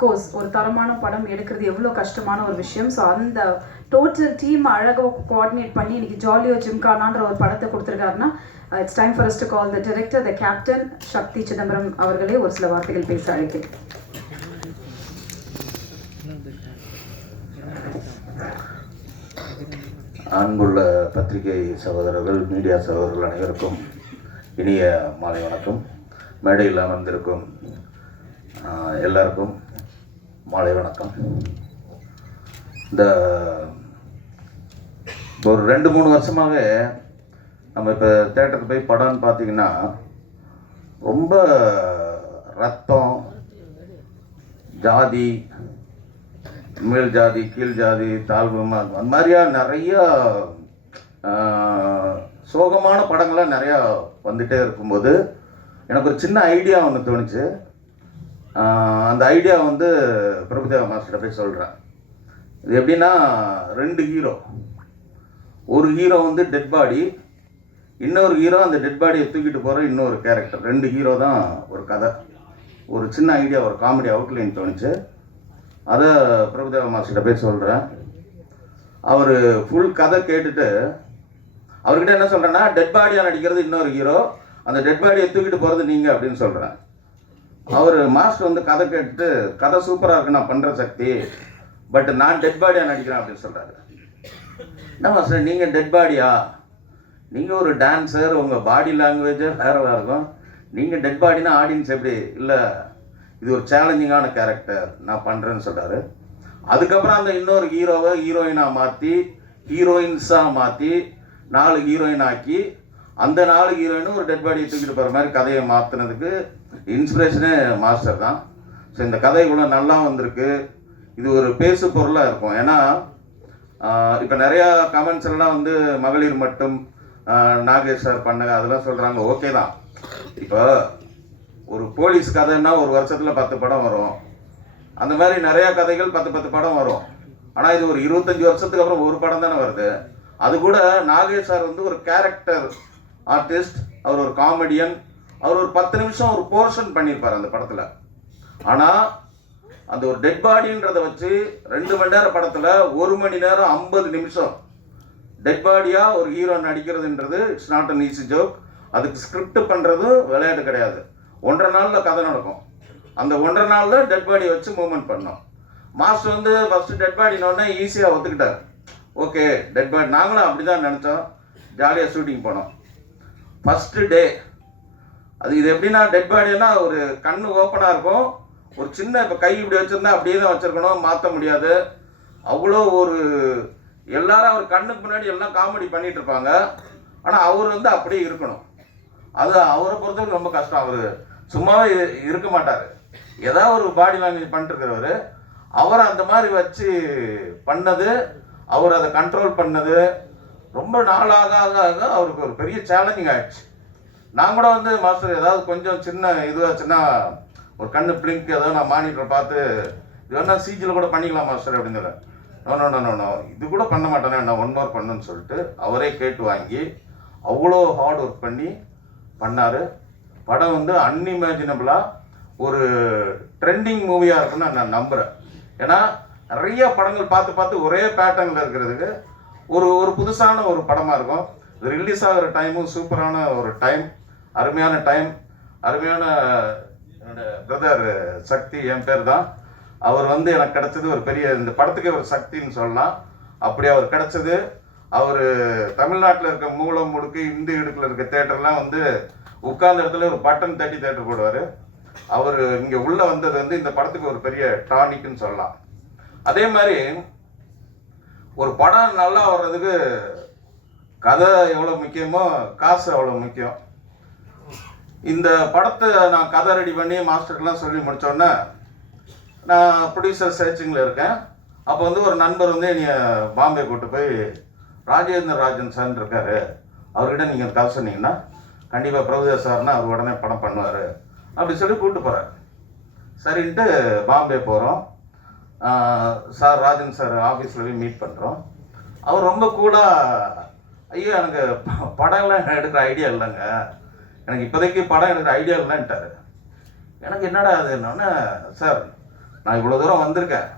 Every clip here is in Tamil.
அஃப்கோர்ஸ் ஒரு தரமான படம் எடுக்கிறது எவ்வளோ கஷ்டமான ஒரு விஷயம். ஸோ அந்த டோட்டல் டீம் அழகாக கோஆர்டினேட் பண்ணி இன்னைக்கு ஜாலியோ ஜிம்கானான்ற ஒரு படத்தை கொடுத்துருக்காருன்னா it's time for to call the director the captain Sakthi Chidambaram அவர்களே ஒரு சில வார்த்தைகள் பேச அழைக்கிறேன். அன்புள்ள பத்திரிகை சகோதரர்கள் மீடியா சகோதரர்கள் அனைவருக்கும் இனிய மாலை வணக்கம். மேடையில் அமர்ந்திருக்கும் uh, எல்லாருக்கும் மாலை வணக்கம். இந்த ஒரு ரெண்டு மூணு வருஷமாகவே நம்ம இப்போ தேட்டருக்கு போய் படம்னு பார்த்தீங்கன்னா ரொம்ப ரத்தம் ஜாதி மேல் ஜாதி கீழ் ஜாதி தாழ்வு அந்த மாதிரியா நிறையா சோகமான படங்கள்லாம் நிறையா வந்துகிட்டே இருக்கும்போது எனக்கு ஒரு சின்ன ஐடியா ஒன்று தோணுச்சு. அந்த ஐடியா வந்து பிரபுதேவா மாஸ்டர்கிட்ட போய் சொல்கிறேன் இது எப்படின்னா ரெண்டு ஹீரோ ஒரு ஹீரோ வந்து டெட் பாடி இன்னொரு ஹீரோ அந்த டெட் பாடியை தூக்கிட்டு போகிற இன்னொரு கேரக்டர் ரெண்டு ஹீரோ தான் ஒரு கதை. ஒரு சின்ன ஐடியா ஒரு காமெடி அவுட்லைன் தோணுச்சு. அதை பிரபுதேவ மாஸ்டர்கிட்ட போய் சொல்கிறேன் அவர் ஃபுல் கதை கேட்டுட்டு அவர்கிட்ட என்ன சொல்கிறேன்னா டெட் பாடியாக நடிக்கிறது இன்னொரு ஹீரோ அந்த டெட் பாடியை தூக்கிட்டு போகிறது நீங்கள் அப்படின்னு சொல்கிறேன் அவர் மாஸ்டர் வந்து கதை கேட்டு கதை சூப்பராக இருக்கு நான் பண்ணுற சக்தி பட் நான் டெட் பாடியாக நடிக்கிறேன் அப்படின்னு சொல்கிறாரு என்ன மாஸ்டர் நீங்கள் டெட் பாடியா நீங்கள் ஒரு டான்ஸர் உங்கள் பாடி லாங்குவேஜே வேறவா இருக்கும். நீங்கள் டெட் பாடினா ஆடியன்ஸ் எப்படி? இல்லை இது ஒரு சேலஞ்சிங்கான கேரக்டர் நான் பண்ணுறேன்னு சொல்கிறாரு அதுக்கப்புறம் அந்த இன்னொரு ஹீரோவை ஹீரோயினாக மாற்றி ஹீரோயின்ஸாக மாற்றி நாலு ஹீரோயின் ஆக்கி அந்த நாலு ஹீரோயினும் ஒரு டெட் பாடியை தூக்கிட்டு போகிற மாதிரி கதையை மாற்றினதுக்கு இன்ஸ்பிரேஷனே மாஸ்டர் தான். ஸோ இந்த கதை இவ்வளோ நல்லா வந்திருக்கு. இது ஒரு பேசு பொருளாக இருக்கும். ஏன்னா இப்போ நிறையா கமெண்ட்ஸ் எல்லாம் வந்து மகளிர் மட்டும் நாகேஷ் சார் பண்ணுங்க அதெல்லாம் சொல்கிறாங்க ஓகே தான். இப்போ ஒரு போலீஸ் கதைன்னா ஒரு வருஷத்தில் பத்து படம் வரும். அந்த மாதிரி நிறையா கதைகள் பத்து பத்து படம் வரும். ஆனால் இது ஒரு இருபத்தஞ்சி வருஷத்துக்கு அப்புறம் ஒரு படம் தானே வருது. அது கூட நாகேஷ் சார் வந்து ஒரு கேரக்டர் ஆர்டிஸ்ட் அவர் ஒரு காமெடியன் அவர் ஒரு பத்து நிமிஷம் ஒரு போர்ஷன் பண்ணியிருப்பார் அந்த படத்தில். ஆனால் அந்த ஒரு டெட் பாடின்றதை வச்சு ரெண்டு மணி நேரம் படத்தில் ஒரு மணி நேரம் ஐம்பது நிமிஷம் டெட் பாடியாக ஒரு hero நடிக்கிறதுன்றது it's not an easy joke அதுக்கு ஸ்கிரிப்ட் பண்ணுறதும் விளையாட்டு கிடையாது. ஒன்றரை நாளில் கதை நடக்கும். அந்த ஒன்றரை நாளில் டெட் பாடியை வச்சு மூவ்மெண்ட் பண்ணோம். மாஸ்டர் வந்து ஃபஸ்ட்டு டெட் பாடினோடனே ஈஸியாக ஒத்துக்கிட்டார். ஓகே டெட் பாடி நாங்களும் அப்படி தான் நினச்சோம். ஜாலியாக ஷூட்டிங் போனோம். ஃபஸ்ட்டு டே அது இது எப்படின்னா டெட் பாடினா ஒரு கண்ணு ஓப்பனாக இருக்கும். ஒரு சின்ன இப்போ கை இப்படி வச்சுருந்தா அப்படியே தான் வச்சுருக்கணும் மாற்ற முடியாது. அவ்வளோ ஒரு எல்லாரும் அவர் கண்ணுக்கு முன்னாடி எல்லாம் காமெடி பண்ணிட்டு இருப்பாங்க. ஆனால் அவர் வந்து அப்படியே இருக்கணும். அது அவரை பொறுத்தவரைக்கும் ரொம்ப கஷ்டம். அவர் சும்மாவே இருக்க மாட்டார். ஏதாவது ஒரு பாடி லாங்குவேஜ் பண்ணிட்டுருக்கிறவர் அவர் அந்த மாதிரி வச்சு பண்ணது அவர் அதை கண்ட்ரோல் பண்ணது ரொம்ப நாளாக ஆக ஆக அவருக்கு ஒரு பெரிய சேலஞ்சிங் ஆயிடுச்சு. நான் கூட வந்து மாஸ்டர் ஏதாவது கொஞ்சம் சின்ன இதுவாச்சுன்னா ஒரு கண்ணு பிளிங்க் ஏதாவது நான் மானிட்டர் பார்த்து இது வேணா சிஜியில் கூட பண்ணிக்கலாம் மாஸ்டர் அப்படிங்கிற நோ நோ நோ நோ இது கூட பண்ண மாட்டேனே நான் ஒன் மோர் பண்ணுன்னு சொல்லிட்டு அவரே கேட்டு வாங்கி அவ்வளோ ஹார்ட் ஒர்க் பண்ணி பண்ணார். படம் வந்து அன்இமேஜினபிளாக ஒரு ட்ரெண்டிங் மூவியாக இருக்குன்னு நான் நம்புகிறேன் ஏன்னா நிறைய படங்கள் பார்த்து பார்த்து ஒரே பேட்டர்னில் இருக்கிறதுக்கு ஒரு ஒரு புதுசான ஒரு படமாக இருக்கும். இது ரிலீஸ் ஆகிற டைமும் சூப்பரான ஒரு டைம் அருமையான டைம் அருமையான என்னோட பிரதர் சக்தி என் பேர் தான் அவர் வந்து எனக்கு கிடைச்சது ஒரு பெரிய இந்த படத்துக்கு ஒரு சக்தின்னு சொல்லலாம். அப்படி அவர் கிடைச்சது. அவர் தமிழ்நாட்டில் இருக்க மூலம் முடுக்கு இந்து இடுக்கில் இருக்க தேட்டர்லாம் வந்து உட்கார்ந்த இடத்துல ஒரு பட்டன் தட்டி தேட்டர் போடுவார். அவர் இங்கே உள்ளே வந்தது வந்து இந்த படத்துக்கு ஒரு பெரிய டானிக்னு சொல்லலாம். அதே மாதிரி ஒரு படம் நல்லா வர்றதுக்கு கதை எவ்வளோ முக்கியமோ காசு அவ்வளோ முக்கியம். இந்த படத்தை நான் கதை ரெடி பண்ணி மாஸ்டர்க்கெலாம் சொல்லி முடித்தோன்னே நான் ப்ரொடியூசர் சர்ச்சிங்கில் இருக்கேன். அப்போ வந்து ஒரு நண்பர் வந்து என்னை பாம்பே கூட்டு போய் ராஜேந்திர ராஜன் சார் இருக்காரு. அவர்கிட்ட நீங்கள் கதை சொன்னீங்கன்னா கண்டிப்பாக பிரபுதேவ் சார்னா அவர் உடனே படம் பண்ணுவார். அப்படி சொல்லி கூப்பிட்டு போகிறார் சரின்ட்டு பாம்பே போகிறோம் சார் ராஜன் சார் ஆஃபீஸில் போய் மீட் பண்ணுறோம் அவர் ரொம்ப கூலாக ஐயோ எனக்கு படம்லாம் எடுக்கிற ஐடியா இல்லைங்க. எனக்கு இப்போதைக்கு படம் எனக்கு ஐடியா இல்லைன்ட்டாரு. எனக்கு என்னடா அது? என்னன்னா சார் நான் இவ்வளோ தூரம் வந்திருக்கேன்.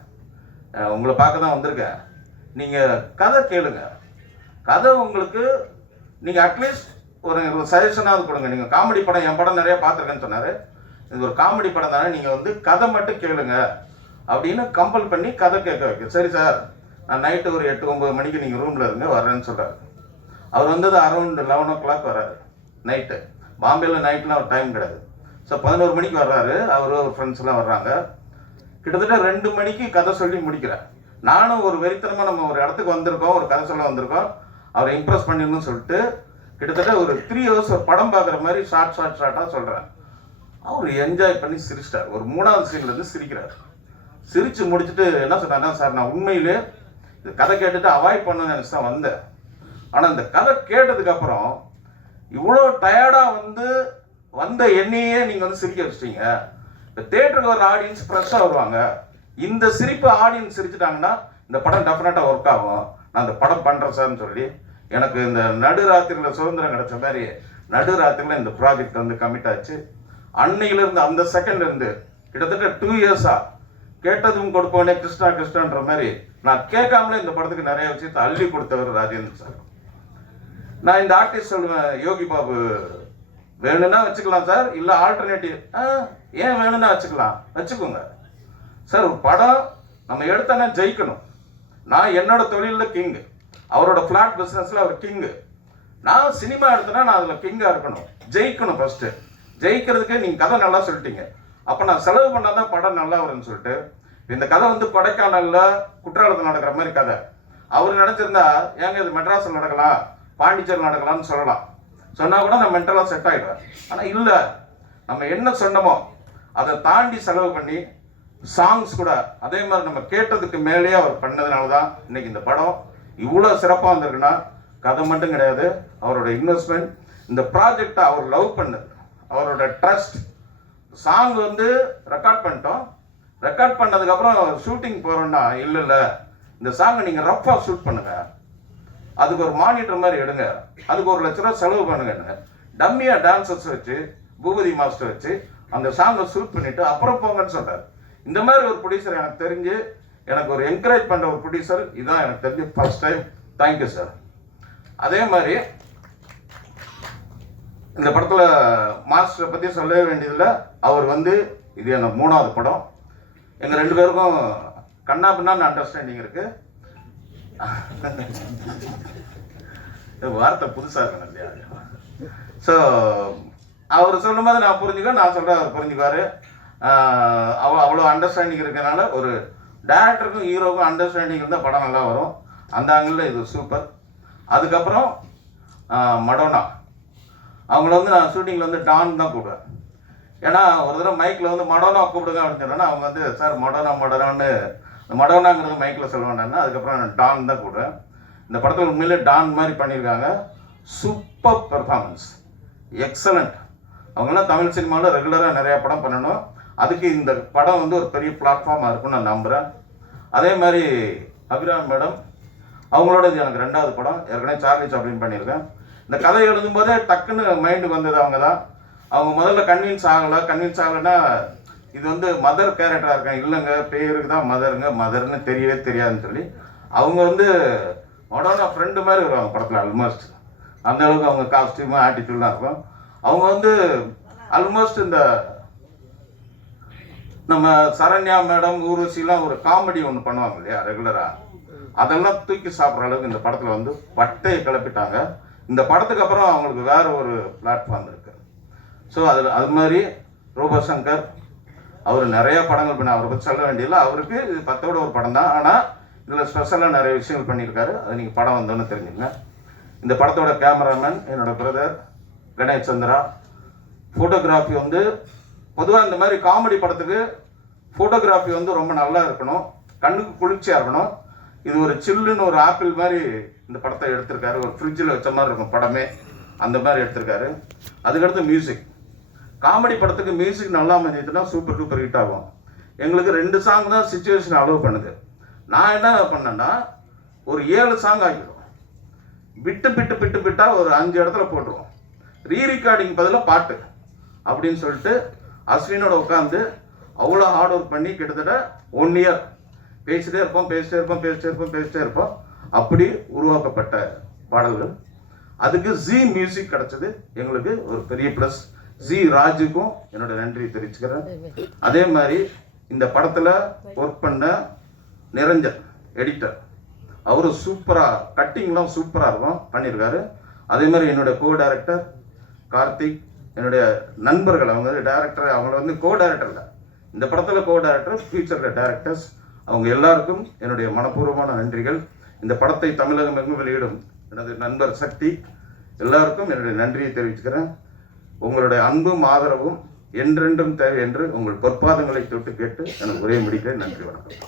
உங்களை பார்க்க தான் வந்திருக்கேன். நீங்கள் கதை கேளுங்க. கதை உங்களுக்கு நீங்கள் அட்லீஸ்ட் ஒரு சஜஷனாவது கொடுங்க. நீங்கள் காமெடி படம் என் படம் நிறையா பார்த்துருக்கேன்னு சொன்னார். இது ஒரு காமெடி படம் தானே நீங்கள் வந்து கதை மட்டும் கேளுங்க. அப்படின்னு கம்பல் பண்ணி கதை கேட்க வைக்க. சரி சார் நான் நைட்டு ஒரு எட்டு ஒம்பது மணிக்கு நீங்கள் ரூமில் இருங்க வர்றேன்னு சொல்கிறாரு அவர் வந்தது அரௌண்ட் லெவன் ஓ கிளாக் வர்றாரு நைட்டு பாம்பேயில் நைட்லாம் ஒரு டைம் கிடையாது. ஸோ பதினோரு மணிக்கு வர்றாரு. அவரு அவர் ஃப்ரெண்ட்ஸ்லாம் வர்றாங்க. கிட்டத்தட்ட ரெண்டு மணிக்கு கதை சொல்லி முடிக்கிறேன். நானும் ஒரு வெறித்தனமாக நம்ம ஒரு இடத்துக்கு வந்திருக்கோம் ஒரு கதை சொல்ல வந்திருக்கோம். அவரை இம்ப்ரெஸ் பண்ணிடணும்னு சொல்லிட்டு கிட்டத்தட்ட ஒரு த்ரீ ஹவர்ஸ் ஒரு படம் பார்க்குற மாதிரி ஷார்ட் ஷார்ட் ஷார்ட்டாக சொல்கிறேன் அவர் என்ஜாய் பண்ணி சிரிச்சிட்டார். ஒரு மூணாவது சீன்லேருந்து சிரிக்கிறார். சிரித்து முடிச்சுட்டு என்ன சொன்னார்னா சார் நான் உண்மையிலே இந்த கதை கேட்டுட்டு அவாய்ட் பண்ணணும்னு நினச்சி தான் வந்தேன். ஆனால் இந்த கதை கேட்டதுக்கப்புறம் இவ்வளோ டயர்டாக வந்து வந்த என்னையே நீங்கள் வந்து சிரிக்க வச்சிட்டீங்க. இந்த தேட்டருக்கு வர ஆடியன்ஸ் ஃப்ரெஷ்ஷாக வருவாங்க. இந்த சிரிப்பு ஆடியன்ஸ் சிரிச்சிட்டாங்கன்னா இந்த படம் டெஃபினட்டாக ஒர்க் ஆகும். நான் இந்த படம் பண்ணுறேன் சார்னு சொல்லி எனக்கு இந்த நடுராத்திரியில் சுதந்திரம் கிடைச்ச மாதிரி நடுராத்திரியில் இந்த ப்ராஜெக்ட் வந்து கமிட் ஆச்சு. அன்னையிலேருந்து அந்த செகண்ட்லேருந்து கிட்டத்தட்ட டூ இயர்ஸாக கேட்டதும் கொடுப்போனே கிருஷ்ணா கிருஷ்ணன்ற மாதிரி நான் கேட்காமலே இந்த படத்துக்கு நிறைய விஷயத்தை அள்ளி கொடுத்தவர் ராஜேந்திர சார். நான் இந்த ஆர்டிஸ்ட் சொல்லுவேன் யோகி பாபு வேணும்னா வச்சுக்கலாம் சார். இல்லை ஆல்டர்னேட்டிவ் ஏன் வேணும்னா வச்சுக்கலாம்? வச்சுக்கோங்க. சார் ஒரு படம் நம்ம எடுத்தோன்னா ஜெயிக்கணும். நான் என்னோட தொழிலில் கிங்கு அவரோட ஃப்ளாட் பிஸ்னஸில் அவர் கிங்கு நான் சினிமா எடுத்தேன்னா நான் அதில் கிங்காக இருக்கணும். ஜெயிக்கணும் ஃபஸ்ட்டு ஜெயிக்கிறதுக்கு நீங்கள் கதை நல்லா சொல்லிட்டீங்க. அப்போ நான் செலவு பண்ணால் தான் படம் நல்லா வரும்னு சொல்லிட்டு இந்த கதை வந்து கொடைக்கானலில் குற்றாலத்தில் நடக்கிற மாதிரி கதை. அவர் நினச்சிருந்தா ஏங்க இது மெட்ராஸில் நடக்கலாம்? பாண்டிச்சேரி நடக்கலாம்னு சொல்லலாம். சொன்னால் கூட நான் மென்டலாக செட் ஆகிடுவேன் ஆனால் இல்லை. நம்ம என்ன சொன்னமோ அதை தாண்டி செலவு பண்ணி சாங்ஸ் கூட அதே மாதிரி நம்ம கேட்டதுக்கு மேலேயே அவர் பண்ணதுனால தான் இன்னைக்கு இந்த படம் இவ்வளோ சிறப்பாக வந்திருக்குன்னா கதை மட்டும் கிடையாது. அவரோட இன்வெஸ்ட்மெண்ட் இந்த ப்ராஜெக்டை அவர் லவ் பண்ணது. அவரோட ட்ரஸ்ட் சாங் வந்து ரெக்கார்ட் பண்ணிட்டோம். ரெக்கார்ட் பண்ணதுக்கப்புறம் ஷூட்டிங் போகிறோன்னா இல்லை இல்லை. இந்த சாங்கை நீங்கள் ரஃப்பாக ஷூட் பண்ணுங்கள் அதுக்கு ஒரு மானிட்டர் மாதிரி எடுங்க. அதுக்கு ஒரு லட்ச ரூபா செலவு பண்ணுங்க. டம்மியாக டான்சர்ஸ் வச்சு பூபதி மாஸ்டர் வச்சு அந்த சாங்கை ஷூட் பண்ணிட்டு அப்புறம் போங்கன்னு சொல்றாரு இந்த மாதிரி ஒரு ப்ரொடியூசர் எனக்கு தெரிஞ்சு எனக்கு ஒரு என்கரேஜ் பண்ணுற ஒரு ப்ரொடியூசர் இதுதான் எனக்கு தெரிஞ்சு ஃபர்ஸ்ட் டைம் தேங்க்யூ சார் அதே மாதிரி இந்த படத்தில் மாஸ்டரை பற்றி சொல்லவே வேண்டியதில்லை. அவர் வந்து இது எனக்கு மூணாவது படம். எங்கள் ரெண்டு பேருக்கும் கண்ணா பின்னான்னு அண்டர்ஸ்டாண்டிங் இருக்குது வார்த்தை புதுசாக இருக்கணும் இல்லையா? ஸோ அவர் சொல்லும்போது நான் புரிஞ்சுக்கோ நான் சொல்கிறேன் அவர் புரிஞ்சுக்குவார். அவ்வளோ அவ்வளோ அண்டர்ஸ்டாண்டிங் இருக்கனால ஒரு டேரக்டருக்கும் ஹீரோக்கும் அண்டர்ஸ்டாண்டிங் இருந்தால் படம் நல்லா வரும். அந்த ஆங்கிளில் இது சூப்பர் அதுக்கப்புறம் மடோனா அவங்கள வந்து நான் ஷூட்டிங்கில் வந்து டான் தான் கூப்பிடுவேன் ஏன்னா ஒரு தடவை மைக்கில் வந்து மடோனா கூப்பிடுங்க அப்படின்னு சொன்னோன்னா அவங்க வந்து சார் மடோனா மடோனான்னு இந்த மடோனாங்கிறது மைக்கில் சொல்ல வேண்டாம்னா அதுக்கப்புறம் நான் டான் தான் கூடுறேன் இந்த படத்தில் உண்மையிலே டான் மாதிரி பண்ணியிருக்காங்க. சூப்பர் பெர்ஃபார்மன்ஸ் எக்ஸலண்ட் அவங்கெல்லாம் தமிழ் சினிமாவில் ரெகுலராக நிறையா படம் பண்ணணும். அதுக்கு இந்த படம் வந்து ஒரு பெரிய பிளாட்ஃபார்மாக இருக்கும்னு நான் நம்புகிறேன் அதே மாதிரி அபிராம் மேடம் அவங்களோட இது எனக்கு ரெண்டாவது படம். ஏற்கனவே சார்லி சாப்ளின் பண்ணியிருக்கேன். இந்த கதை எழுதும்போதே டக்குன்னு மைண்டுக்கு வந்தது அவங்க தான் அவங்க முதல்ல கன்வின்ஸ் ஆகலை. கன்வின்ஸ் ஆகலைன்னா இது வந்து மதர் கேரக்டராக இருக்காங்க. இல்லைங்க பேருக்கு தான் மதருங்க மதர்னு தெரியவே தெரியாதுன்னு சொல்லி அவங்க வந்து உடனே ஃப்ரெண்டு மாதிரி வருவாங்க படத்தில் ஆல்மோஸ்ட் அந்த அளவுக்கு அவங்க காஸ்டியூமு ஆட்டிடியூட்லாம் இருக்கும். அவங்க வந்து ஆல்மோஸ்ட் இந்த நம்ம சரண்யா மேடம் ஊர்வசிலாம் ஒரு காமெடி ஒன்று பண்ணுவாங்க இல்லையா ரெகுலராக அதெல்லாம் தூக்கி சாப்பிட்ற அளவுக்கு இந்த படத்தில் வந்து பட்டையை கிளப்பிட்டாங்க. இந்த படத்துக்கு அப்புறம் அவங்களுக்கு வேற ஒரு பிளாட்ஃபார்ம் இருக்குது ஸோ அதில் அது மாதிரி ரூபசங்கர் அவர் நிறைய படங்கள் பண்ண அவரை பற்றி சொல்ல வேண்டியதில்லை. அவருக்கு இது பத்தோட ஒரு படம் தான். ஆனால் இதில் ஸ்பெஷலாக நிறைய விஷயங்கள் பண்ணியிருக்காரு. அது நீங்கள் படம் வந்தோன்னு தெரிஞ்சுங்க இந்த படத்தோட கேமராமேன் என்னோட பிரதர் கணேஷ் சந்திரா. ஃபோட்டோகிராஃபி வந்து பொதுவாக இந்த மாதிரி காமெடி படத்துக்கு ஃபோட்டோகிராஃபி வந்து ரொம்ப நல்லா இருக்கணும். கண்ணுக்கு குளிர்ச்சியாக இருக்கணும். இது ஒரு சில்லுன்னு ஒரு ஆப்பிள் மாதிரி இந்த படத்தை எடுத்திருக்காரு. ஒரு ஃப்ரிட்ஜில் வச்ச மாதிரி இருக்கும் படமே. அந்த மாதிரி எடுத்திருக்காரு. அதுக்கடுத்து மியூசிக் காமெடி படத்துக்கு மியூசிக் நல்லா அமைஞ்சிட்டுனா சூப்பர் டூப்பர் ஹிட் ஆகும். எங்களுக்கு ரெண்டு சாங் தான் சுச்சுவேஷன் அலோவ் பண்ணுது. நான் என்ன பண்ணேன்னா ஒரு ஏழு சாங் ஆக்கிடுவோம் விட்டு பிட்டு பிட்டு விட்டால் ஒரு அஞ்சு இடத்துல போட்டுருவோம். ரீ ரெக்கார்டிங் பதிலாக பாட்டு அப்படின்னு சொல்லிட்டு அஸ்வினோட உட்காந்து அவ்வளோ ஹார்ட் ஒர்க் பண்ணி கிட்டத்தட்ட ஒன் இயர் பேசிட்டே இருப்போம் பேசிட்டே இருப்போம் பேசிட்டே இருப்போம் பேசிட்டே இருப்போம். அப்படி உருவாக்கப்பட்ட பாடல்கள். அதுக்கு ஜி மியூசிக் கிடச்சது. எங்களுக்கு ஒரு பெரிய ப்ளஸ் ஜி ராஜுக்கும் என்னோட நன்றி தெரிவிச்சுக்கிறேன். அதே மாதிரி இந்த படத்தில் ஒர்க் பண்ண நிரஞ்சன் எடிட்டர் அவரு சூப்பராக கட்டிங்லாம் சூப்பராக இருக்கும் பண்ணியிருக்காரு அதே மாதிரி என்னுடைய கோ டைரக்டர் கார்த்திக் என்னுடைய நண்பர்கள் அவங்க வந்து டேரக்டர் அவங்கள வந்து கோ டைரக்டர் இல்லை. இந்த படத்தில் கோ டைரக்டர் ஃபியூச்சரில் டேரக்டர்ஸ் அவங்க எல்லாருக்கும் என்னுடைய மனப்பூர்வமான நன்றிகள். இந்த படத்தை தமிழகம் எங்கும் வெளியிடும் எனது நண்பர் சக்தி. எல்லாருக்கும் என்னுடைய நன்றியை தெரிவிச்சுக்கிறேன். உங்களுடைய அன்பும் ஆதரவும் என்றென்றும் தேவை என்று உங்கள் பொற்பாதங்களை தொட்டு கேட்டு எனக்கு உரையை முடிக்க நன்றி வணக்கம்.